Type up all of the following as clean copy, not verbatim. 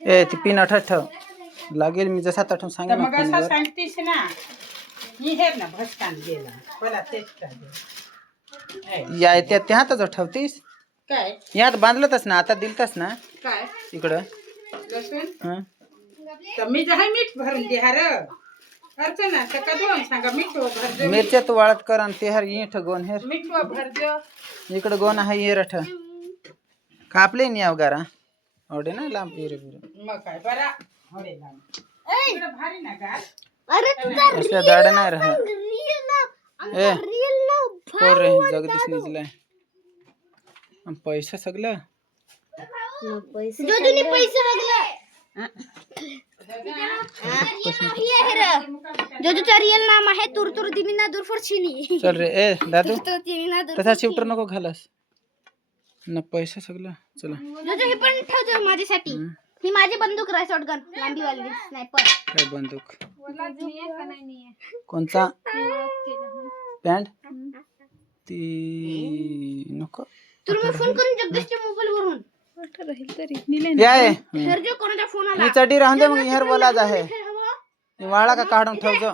ए ती पिन ठेव लागेल मी जसा ठेवून सांगा मग असं सांगतीस ना मी हे ना भटकान गेला मला तेच या त्या हातच ठेवतीस काय यात बांधलंतस ना आता दिलतस ना काय इकडं लसूण तर मी जहा मीठ भरून दे हर अर्चना सका दोन सांगा मीठ भर दे मिरच्या तू वाळत कर आणि ते हर ईठ गोन हेर मीठ भर दे इकडं गोन आहे ये रठ कापले नाही अवगारा ओढे ना लांब ये रे मग काय बरा होरे लांब इकडं भारी ना गार अरे तुझा असल्या दाडा नाही रहा ए रील ना कोण रे जगदीश निजलाय पैसा सगळं जोजूने पैसे बघले जोजूचा रिअल नाम आहे तुरतुर दिनीना दुरफरशिनी चल रे ए दादू दिनीना तसा शिफ्टर नको घालस ना पैसा सगळं चला जोजू हे पण ठेवतो माझ्यासाठी ही माझी बंदूक राय शॉटगन लांबीवाली स्नायपर काय बंदूक कोणचा पॅन्ट ती नको तुम्ही फोन करून जगदीशच्या मोबाईल वरून या ये जो कोणाचा फोन आला मी चटी राहून दे मग हेर बोलाच आहे वाळा का काढून ठेवજો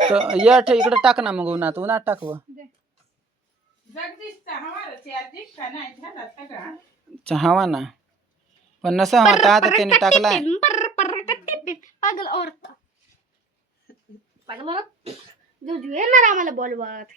तर या इकडे टाक ना मग उन्हात टाकव चहावा ना पण नसा होता आता त्याने टाकलाय पागल औरत पागल औरत जो येणार आम्हाला बोलवत